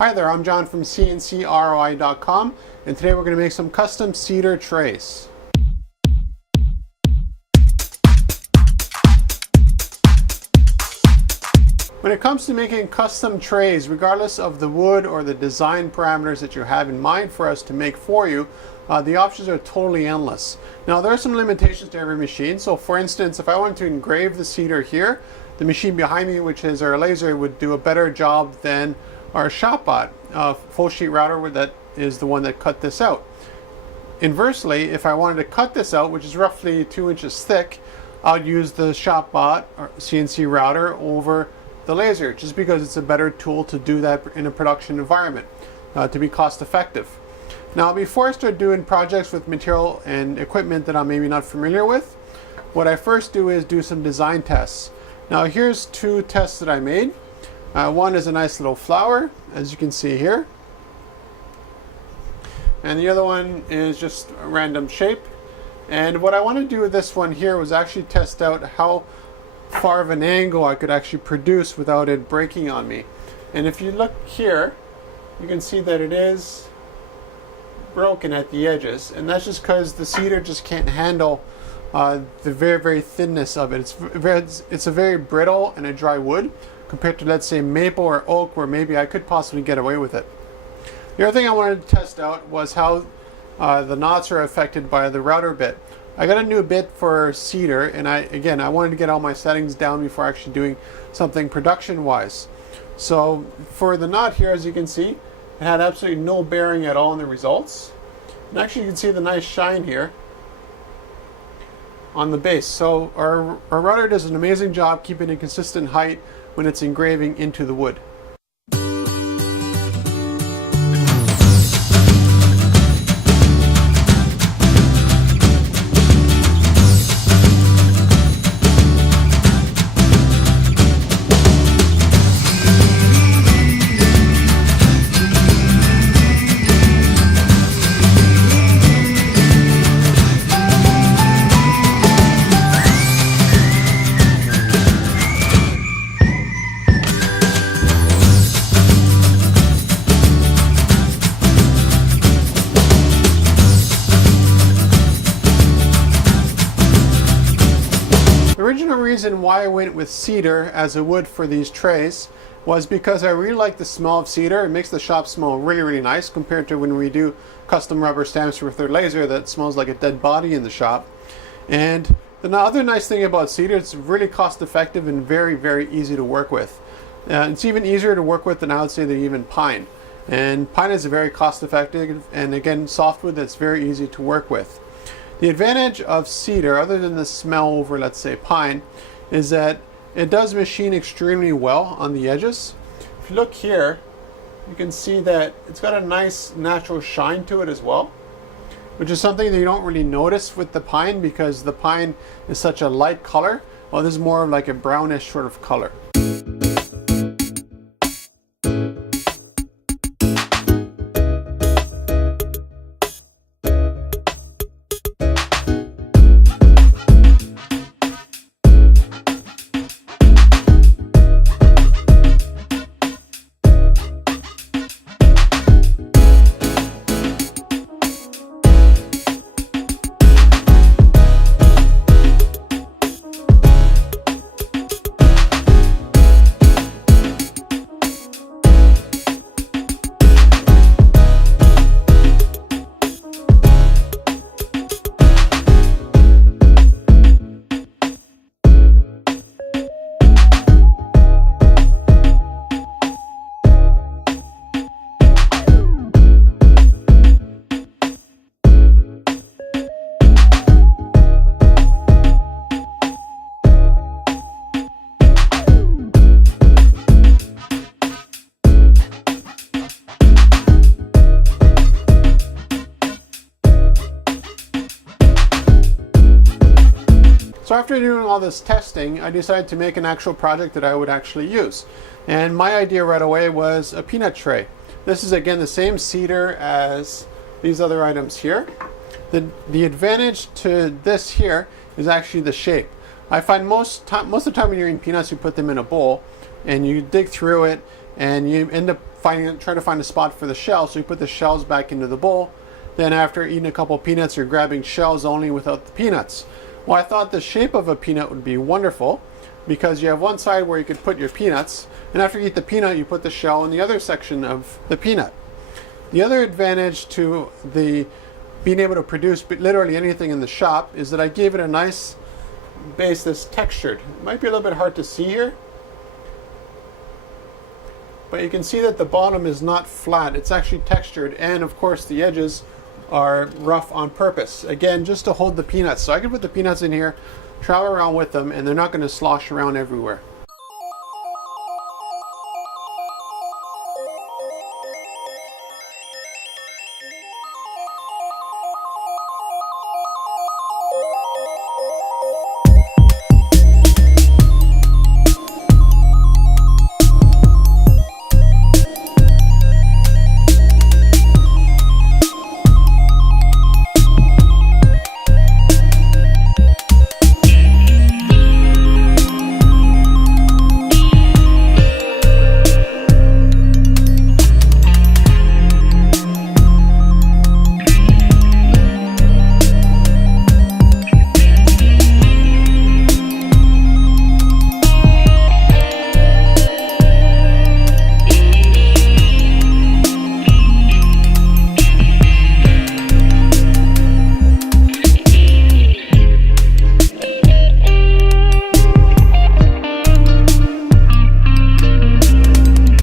Hi there, I'm John from CNCKing.com, and today we're going to make some custom cedar trays. When it comes to making custom trays, regardless of the wood or the design parameters that you have in mind for us to make for you, the options are totally endless. Now there are some limitations to every machine. So for instance, if I wanted to engrave the cedar here, the machine behind me, which is our laser, would do a better job than our ShopBot full sheet router that is the one that cut this out. Inversely, if I wanted to cut this out, which is roughly 2 inches thick, I'd use the ShopBot or CNC router over the laser, just because it's a better tool to do that in a production environment, to be cost effective. Now before I start doing projects with material and equipment that I'm maybe not familiar with, what I first do is do some design tests. Now here's 2 tests that I made. One is a nice little flower, as you can see here, and the other one is just a random shape. And what I want to do with this one here was actually test out how far of an angle I could actually produce without it breaking on me. And if you look here, you can see that it is broken at the edges, and that's just because the cedar just can't handle the very thinness of it. It's a very brittle and a dry wood compared to, let's say, maple or oak, where maybe I could possibly get away with it. The other thing I wanted to test out was how the knots are affected by the router bit. I got a new bit for cedar, and I wanted to get all my settings down before actually doing something production wise. So for the knot here, as you can see, it had absolutely no bearing at all on the results. And actually you can see the nice shine here on the base. So our router does an amazing job keeping a consistent height when it's engraving into the wood. The original reason why I went with cedar as a wood for these trays was because I really like the smell of cedar. It makes the shop smell really nice compared to when we do custom rubber stamps with their laser that smells like a dead body in the shop. And the other nice thing about cedar, it's really cost effective and very easy to work with. It's even easier to work with than I would say than even pine. And pine is a very cost effective and again softwood that's very easy to work with. The advantage of cedar, other than the smell over, let's say, pine, is that it does machine extremely well on the edges. If you look here, you can see that it's got a nice natural shine to it as well, which is something that you don't really notice with the pine because the pine is such a light color. Well, this is more like a brownish sort of color. So after doing all this testing, I decided to make an actual project that I would actually use. And my idea right away was a peanut tray. This is again the same cedar as these other items here. The advantage to this here is actually the shape. I find most of the time when you're eating peanuts, you put them in a bowl and you dig through it and you end up trying to find a spot for the shell, so you put the shells back into the bowl. Then after eating a couple peanuts, you're grabbing shells only without the peanuts. Well, I thought the shape of a peanut would be wonderful, because you have one side where you could put your peanuts, and after you eat the peanut, you put the shell in the other section of the peanut. The other advantage to the being able to produce literally anything in the shop is that I gave it a nice base that's textured. It might be a little bit hard to see here, but you can see that the bottom is not flat, it's actually textured, and of course the edges are rough on purpose. Again, just to hold the peanuts. So I can put the peanuts in here, travel around with them, and they're not going to slosh around everywhere.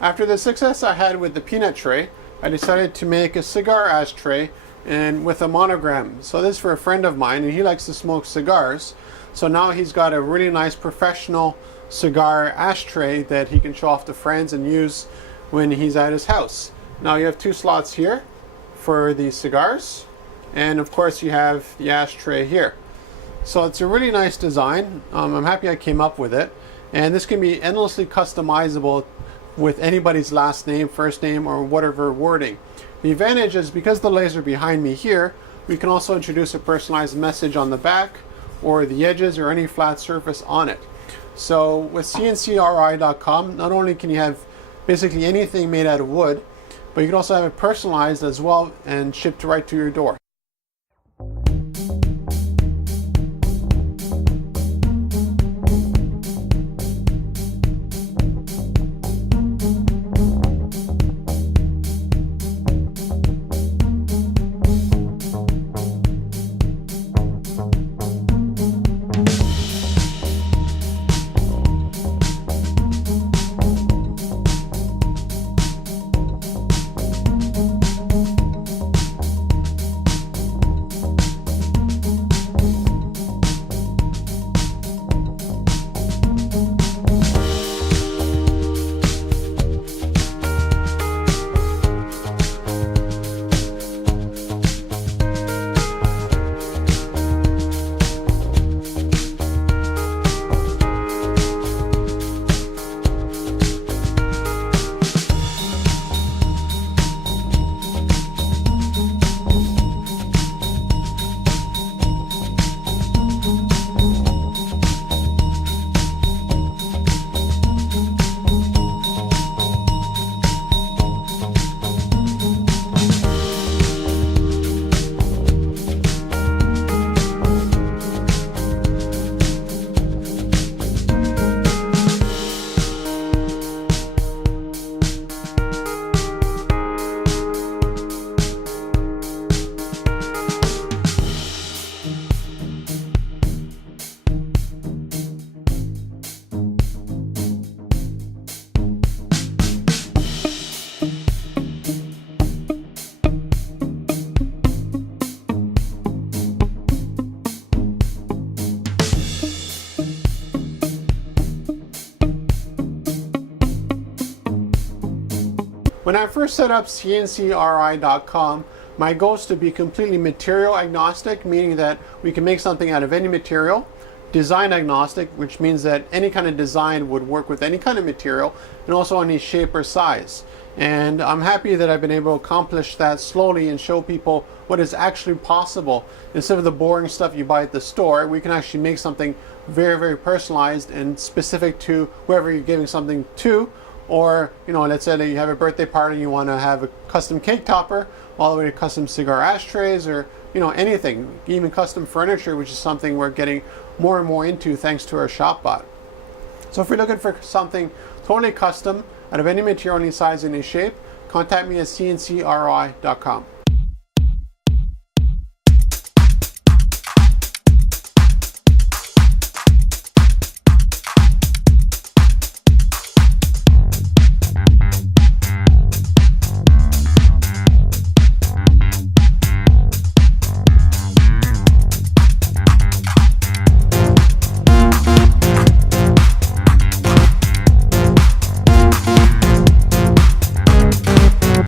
After the success I had with the peanut tray, I decided to make a cigar ashtray and with a monogram. So this is for a friend of mine, and he likes to smoke cigars. So now he's got a really nice professional cigar ashtray that he can show off to friends and use when he's at his house. Now you have two slots here for the cigars, and of course you have the ashtray here. So it's a really nice design. I'm happy I came up with it, and this can be endlessly customizable with anybody's last name, first name, or whatever wording. The advantage is because the laser behind me here, we can also introduce a personalized message on the back or the edges or any flat surface on it. So with CNCKing.com, not only can you have basically anything made out of wood, but you can also have it personalized as well and shipped right to your door. When I first set up CNCKing.com, my goal is to be completely material agnostic, meaning that we can make something out of any material. Design agnostic, which means that any kind of design would work with any kind of material, and also any shape or size. And I'm happy that I've been able to accomplish that slowly and show people what is actually possible. Instead of the boring stuff you buy at the store, we can actually make something very, very personalized and specific to whoever you're giving something to, Or, you know, let's say that you have a birthday party and you want to have a custom cake topper, all the way to custom cigar ashtrays, or, you know, anything, even custom furniture, which is something we're getting more and more into thanks to our ShopBot. So if you're looking for something totally custom out of any material, any size, any shape, contact me at CNCKing.com.